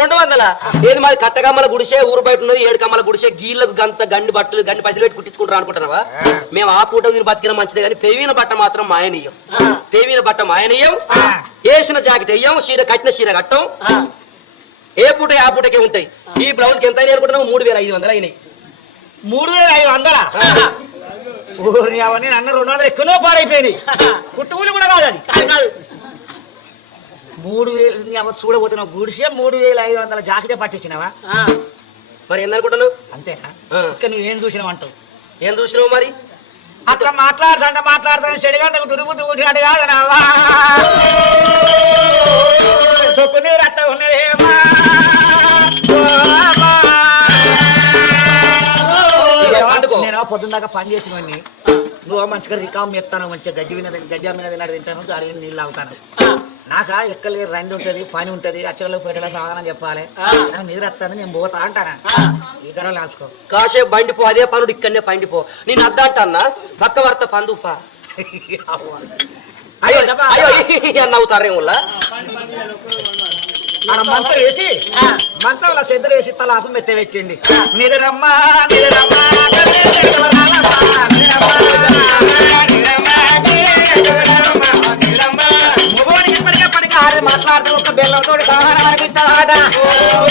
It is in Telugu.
రెండు వందల? ఏది మాది కట్టకమ్మల గుడిసే ఊరు బయట ఉన్నది ఏడు కమ్మల గుడిసే గీళ్ళకు గంత గండి బట్టలు గండి పైసలు పెట్టి కుట్టించుకుంటారు అనుకుంటున్నావా? మేము ఆ పూట వీరు బతికిన మంచిదే కానీ పెవిన బట్ట మాత్రం మాయనీయం. పెవిన బట్ట మాయనీయం. వేసిన జాకెట్ వెయ్యం చీర కట్టిన చీర కట్టం. ఏ పూట ఆ పూటకే ఉంటాయి. ఈ బ్లౌజ్కి ఎంత అయినాయి అనుకుంటున్నావు? మూడు వేల ఐదు వందలు అయినాయి. మూడు వేల ఐదు వందల? ఊరి అవన్నీ నన్ను రెండు వందలు ఎక్కువనో పాడైపోయినాయి. కుట్టుమూలి కూడా కాదు అది. మూడు వేలు నీ చూడబోతున్నావు గుడిసే మూడు వేల ఐదు వందల జాకెటే పట్టించినావా? మరి ఏందనుకుంటున్నావు అంతేనా. ఇక్కడ నువ్వు ఏం చూసినావు అంటావు ఏం చూసినావు మరి? అట్లా మాట్లాడుతుంటే మాట్లాడుతాను చెడుగా దురుగుతూ కూర్చున్నాడు కాదు నావా సొక్కు నీరు అత్త ఉన్నదేమా ఇక పండుకో. నేను పొద్దున్నాక పని చేసినవన్నీ నువ్వు మంచిగా రికామ్ ఎత్తాను మంచిగా గడ్డి వినది గడ్డి మీద తిన్నాడు తింటాను అడిగి నీళ్ళు అవుతాను నాకా ఎక్కలేదు రంది ఉంటది పని ఉంటది అచ్చలకు పెట్టడం సమాధానం చెప్పాలి. నాకు నిద్ర వస్తుంది నేను పోతా అంటానా? ఈ గరం లాచుకో కాసేపు బండిపో అదే పనుడు ఇక్కడనే పండిపో నేను అద్దంట అన్న పక్క భర్త పందుపా అయ్యో అయ్యో అన్న అవుతారేమో మన మంత్రం వేసి మంత్రంలో సిద్ధ వేసి తలాపు మెత్త పెట్టండి నిరమ్మ నిరమ్మ మాట్లాడితే ఒక బెల్లంతో